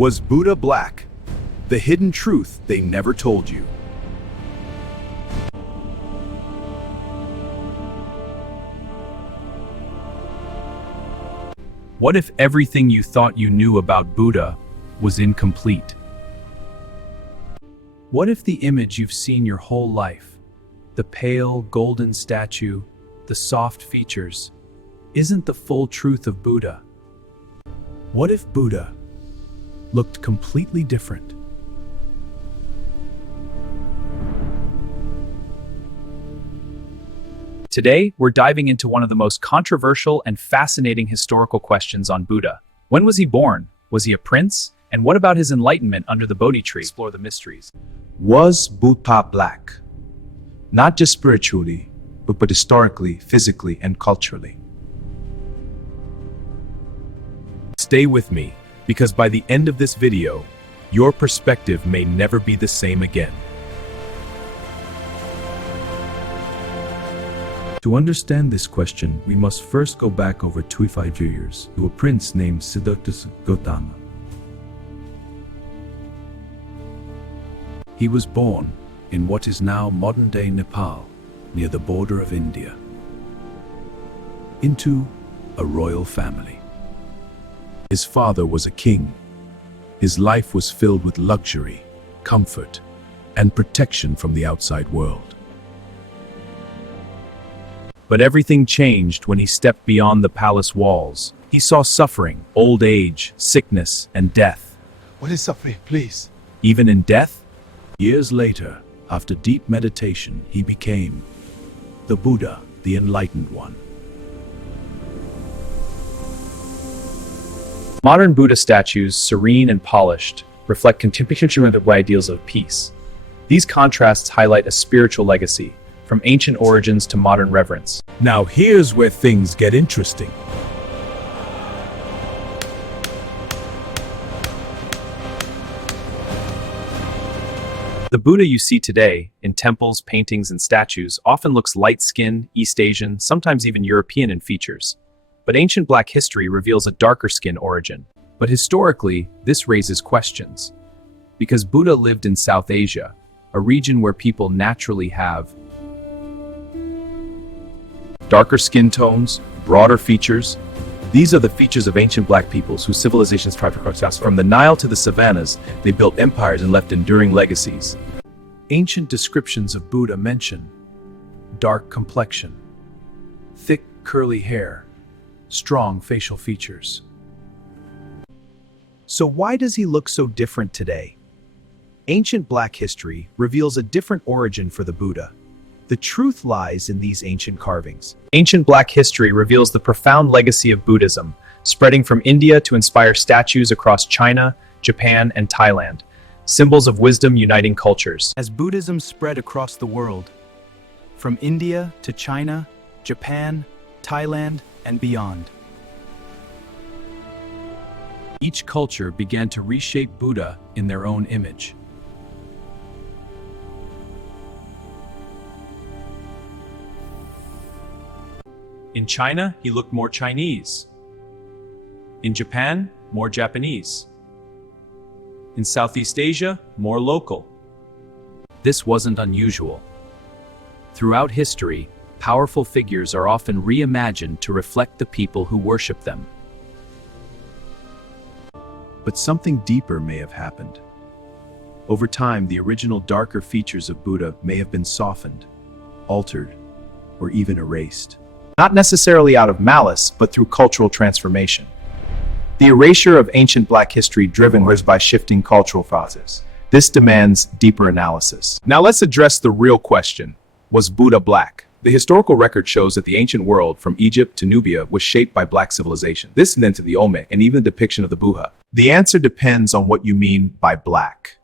Was Buddha black? The hidden truth they never told you. What if everything you thought you knew about Buddha was incomplete? What if the image you've seen your whole life, the pale, golden statue, the soft features, isn't the full truth of Buddha? What if Buddha looked completely different? Today, we're diving into one of the most controversial and fascinating historical questions on Buddha. When was he born? Was he a prince? And what about his enlightenment under the Bodhi tree? Explore the mysteries. Was Buddha black? Not just spiritually, but historically, physically, and culturally. Stay with me, because by the end of this video, your perspective may never be the same again. To understand this question, we must first go back over 25 years to a prince named Siddhartha Gautama. He was born in what is now modern-day Nepal, near the border of India, into a royal family. His father was a king. His life was filled with luxury, comfort, and protection from the outside world. But everything changed when he stepped beyond the palace walls. He saw suffering, old age, sickness, and death. What is suffering, please? Even in death, Years later, after deep meditation, he became the Buddha, the Enlightened One. modern Buddha statues, serene and polished, reflect contemplative of the ideals of peace. These contrasts highlight a spiritual legacy, from ancient origins to modern reverence. Now here's where things get interesting. The Buddha you see today, in temples, paintings, and statues, often looks light-skinned, East Asian, sometimes even European in features. But ancient Black history reveals a darker skin origin. But historically, this raises questions. Because Buddha lived in South Asia, a region where people naturally have darker skin tones, broader features. These are the features of ancient Black peoples whose civilizations thrived across South. From the Nile to the savannas, they built empires and left enduring legacies. Ancient descriptions of Buddha mention dark complexion, thick curly hair, strong facial features. So why does he look so different today? Ancient Black history reveals a different origin for the Buddha. The truth lies in these ancient carvings. Ancient Black history reveals the profound legacy of Buddhism, spreading from India to inspire statues across China, Japan, and Thailand, symbols of wisdom uniting cultures. As Buddhism spread across the world, from India to China, Japan, Thailand, and beyond, Each culture began to reshape Buddha in their own image. In China, he looked more Chinese. In Japan, more Japanese. In Southeast Asia, more local. This wasn't unusual. Throughout history, powerful figures are often reimagined to reflect the people who worship them. But something deeper may have happened. Over time, the original darker features of Buddha may have been softened, altered, or even erased. Not necessarily out of malice, but through cultural transformation. The erasure of ancient Black history driven was by shifting cultural phases. This demands deeper analysis. Now let's address the real question. Was Buddha Black? The historical record shows that the ancient world, from Egypt to Nubia, was shaped by Black civilization. This led to the Olmec and even the depiction of the Buddha. The answer depends on what you mean by Black.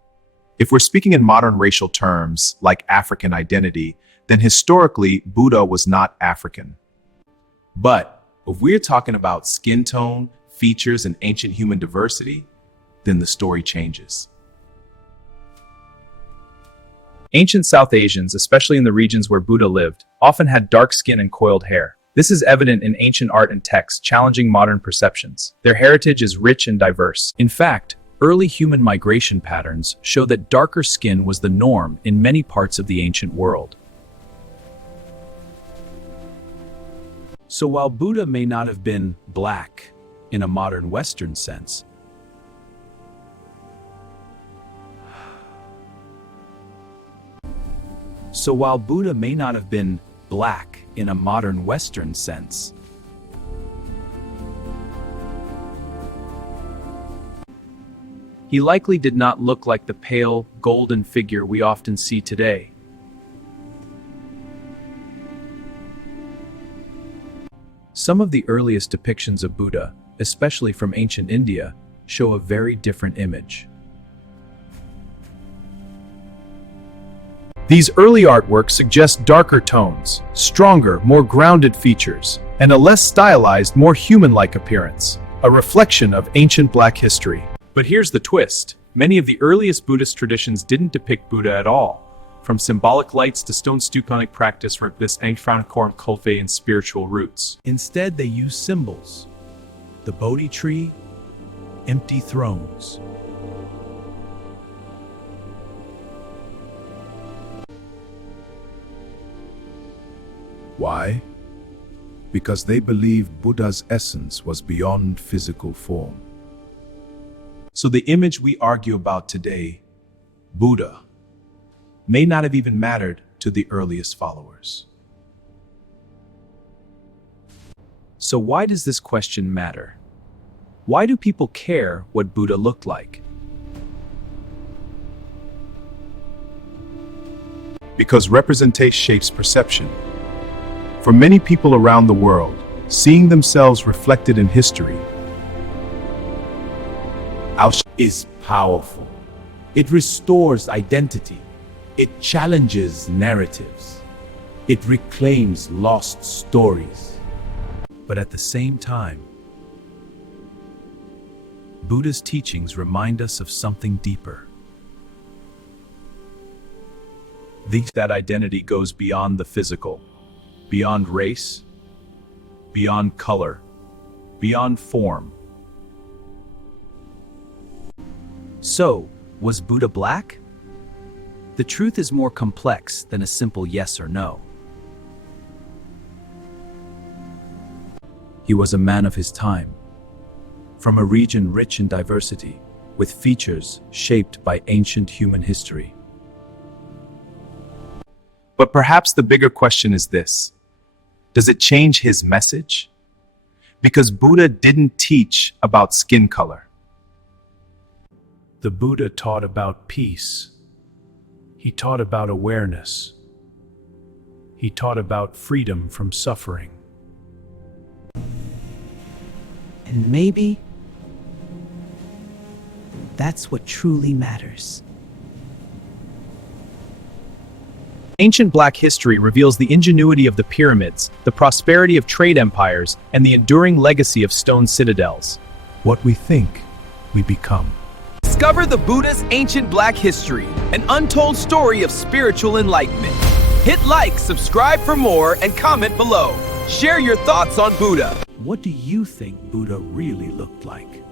If we're speaking in modern racial terms, like African identity, then historically, Buddha was not African. But if we're talking about skin tone, features, and ancient human diversity, then the story changes. Ancient South Asians, especially in the regions where Buddha lived, often had dark skin and coiled hair. This is evident in ancient art and texts, challenging modern perceptions. Their heritage is rich and diverse. In fact, Early human migration patterns show that darker skin was the norm in many parts of the ancient world. So while Buddha may not have been black in a modern Western sense, he likely did not look like the pale, golden figure we often see today. Some of the earliest depictions of Buddha, especially from ancient India, show a very different image. These early artworks suggest darker tones, stronger, more grounded features, and a less stylized, more human-like appearance, a reflection of ancient Black history. But here's the twist. Many of the earliest Buddhist traditions didn't depict Buddha at all. From symbolic lights to stone stuponic practice for this ancient cultivate and spiritual roots. Instead, they use symbols. The Bodhi tree, empty thrones. Why? Because they believed Buddha's essence was beyond physical form. So the image we argue about today, Buddha, may not have even mattered to the earliest followers. So why does this question matter? Why do people care what Buddha looked like? Because representation shapes perception. For many people around the world, seeing themselves reflected in history Is powerful. It restores identity. It challenges narratives. It reclaims lost stories. But at the same time, Buddha's teachings remind us of something deeper. That identity goes beyond the physical, beyond race, beyond color, beyond form. So, was Buddha black? The truth is more complex than a simple yes or no. He was a man of his time, from a region rich in diversity, with features shaped by ancient human history. But perhaps the bigger question is this: does it change his message? Because Buddha didn't teach about skin color. The Buddha taught about peace. He taught about awareness. He taught about freedom from suffering. And maybe that's what truly matters. Ancient Black history reveals the ingenuity of the pyramids, the prosperity of trade empires, and the enduring legacy of stone citadels. What we think, we become. Discover the Buddha's ancient Black history, an untold story of spiritual enlightenment. Hit like, subscribe for more, and comment below. Share your thoughts on Buddha. What do you think Buddha really looked like?